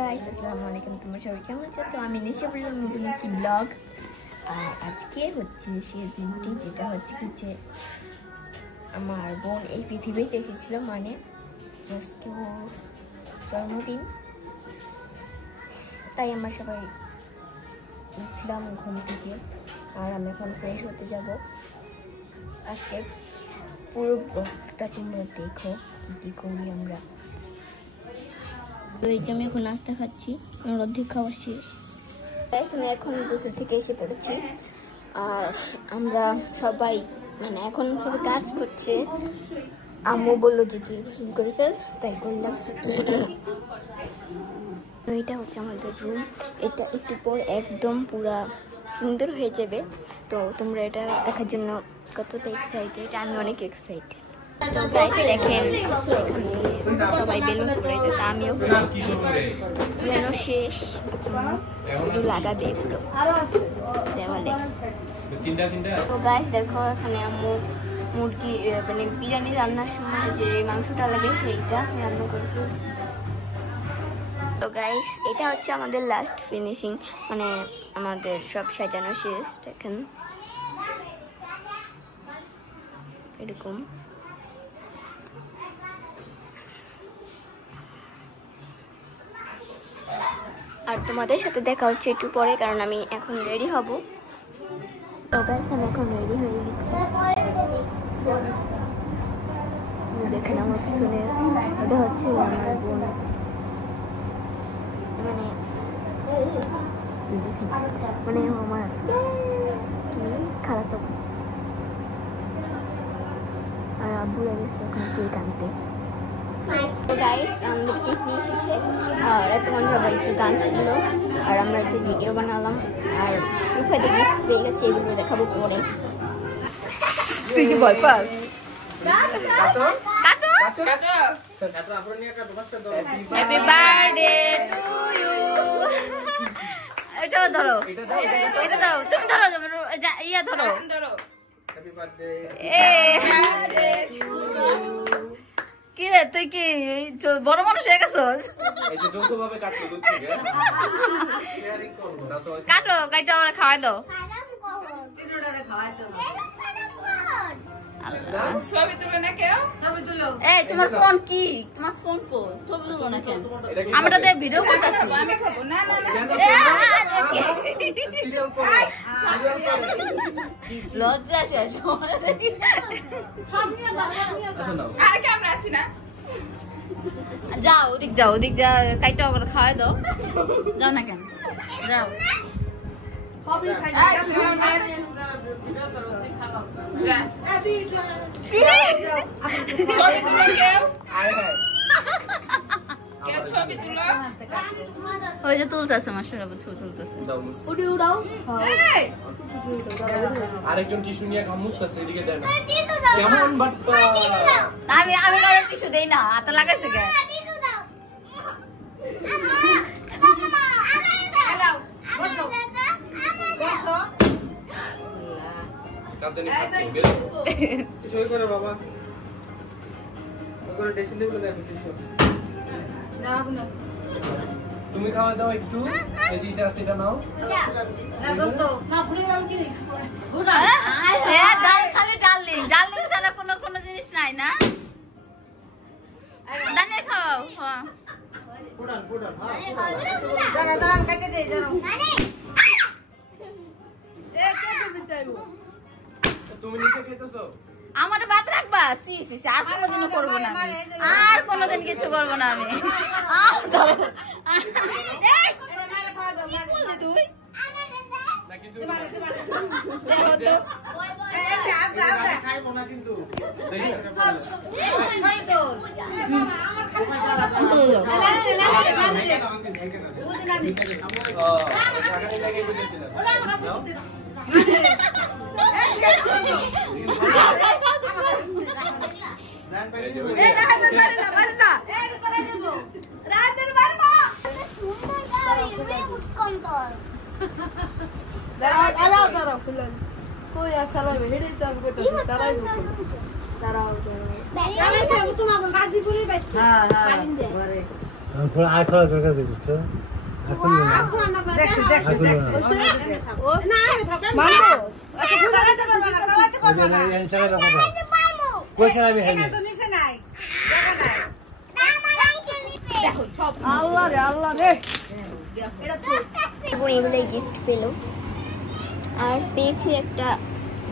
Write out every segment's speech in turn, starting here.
Guys আসসালামু আলাইকুম, তোমরা সবাই কেমন আছো? তো আমি নিশা বললাম নতুন একটি ব্লগ। আজকে হচ্ছে সেই দিনটি যেটা হচ্ছে কি যে আমার বোন এই পৃথিবীতে এসেছিল, মানে আজকে ওর জন্মদিন। তাই আমরা সবাই উঠলাম ঘুম থেকে, আর আমি এখন ফ্রেশ হতে যাব। আজকে পুরো ব্লগটা তোমরা দেখো কী কী করি আমরা। তো এই যে আমি এখন নাস্তা খাচ্ছি, আমার অর্ধেক খাওয়া শেষ। আমি এখন গোসল থেকে এসে পড়েছি, আর আমরা সবাই মানে এখন সবাই কাজ করছে। আম্মু বললো যে তুই গোসল করে ফেল, তাই করলাম। তো এটা হচ্ছে আমাদের রুম, এটা একটু পর একদম পুরা সুন্দর হয়ে যাবে। তো তোমরা এটা দেখার জন্য কতটা এক্সাইটেড, আমি অনেক এক্সাইটেড। তো গাইতে দেখেন সবাই বেলুন ফুলাইতে, তা আমিও পুরানো শেষ, শুধু লাগাবে এগুলো দেওয়ালে। তো গাইস দেখো এখানে আম্মু মুরগি মানে বিরিয়ানি রান্নার সময় যে মাংসটা লাগে সেইটা রান্না করেছি। তো গাইস এটা হচ্ছে আমাদের লাস্ট ফিনিশিং, মানে আমাদের সব সাজানো শেষ। দেখেন এরকম। আর তোমাদের সাথে দেখা হচ্ছে একটু পরে, কারণ আমি এখন রেডি হব। তো গাইস আমি এখন রেডি হয়ে গেছি, দেখেন আমার পিছনে ওটা হচ্ছে আমার বোন, মানে দেখেন মানে আমার কি খালাতো বোন। আর আব্বু গেছে এখন কেক আনতে। তো গাইস আমাদের কেক নিয়ে এসেছে, আর এতক্ষণ সবাই একটু গান ছিল, আর আমরা একটু ভিডিও বানালাম, আর রুফাতে গিফট পেয়ে গেছে, এগুলো দেখাবো পরে। তুই কি ভয় পাস? Happy birthday to you. এটাও ধরো, এটা দাও, তুমি ধরো, ইয়া ধরো। হ্যাপি বার্থডে কি রে, তুই কি বড় মানুষ হয়ে গেছস? কাটো, কাইটা ওরা খাওয়াই দাও। ছবি তুলো না কেউ? ছবি তুলো। এই তোমার ফোন কি? তোমার ফোন কো? ছবি তুলো না কেন? আমরা তো ভিডিও করতেছি। আমি খাবো না না না। সিরিয়াল করো। লজ্জা শেষ। আর ক্যামেরা আছে না? যাও ওদিক, যাও ওদিক, যা কাইটা ওগুলো খাওয়াই দাও। যাও না কেন? যাও। হবি খাই না। ভিডিও করো, তুই খাও। যা। ছবি তুলো কেউ? কেউ ছবি তুলো? ওই যে তুলতেছে মাসুরা, ছবি তুলতেছে। উড়ি উড়াও। আরেকজন টিস্যু নিয়ে মুছতেছে, এদিকে দেন কেমন বাট আমি কারো টিস্যু দেই না, হাতে লাগাইছে কে? টিস্যু দাও। হ্যালো বসো বসো। কাজনি খাচ্ছে বেরো কিছু করে বাবা, ওগুলো ড্রেসিং টেবিলে দেখো টিস্যু না না। তুমি খাওয়া দাও একটু, এই যেটা সেটা নাও না দোস্ত না। ভুলে গেলাম কি ভুলা। হ্যাঁ ডাল, খালি ডার্লিং, ডার্লিং ছাড়া কোনো জিনিস নাই না। দানে খাও। হ্যাঁ পুরান পুরান। হ্যাঁ দাঁড়ান কাটে দেই, দাঁড়াও। তুমি নিচে খেতেছো? আমার ভাত রাখবা? সি সি সি, আর কোনোদিনও করবো না আমি, আর কোনোদিন কিছু করবো না আমি। তুই আর খোলা দরকার দিচ্ছ এখন দেখছি আল্লাহ রে আল্লাহ রে এগুলোই গিফট পেল আর পেয়েছি একটা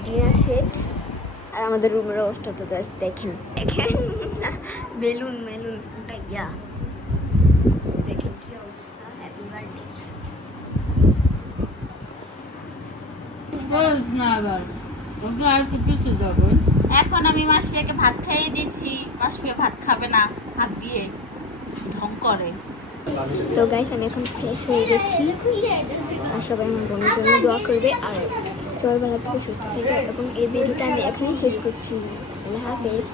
ডিনার সেট আর আমাদের রুমের অবস্থা তো দেখেন দেখেন বেলুন মেলুন ফুটাইয়া দেখেন কি অবস্থা। Happy birthday. এখন আমি মাসফিয়াকে ভাত খাইয়ে দিচ্ছি, মাসফিয়া ভাত খাবে না, হাত দিয়ে ঢং করে। তো গাইস আমি এখন ফ্রেশ হয়ে গেছি আর সবাই আমার বোনের জন্য দোয়া করবে আর সবাই ভালো থেকে সুস্থ থেকে এবং এই ভিডিওটা আমি এখানেই শেষ করছি। আল্লাহ হাফেজ।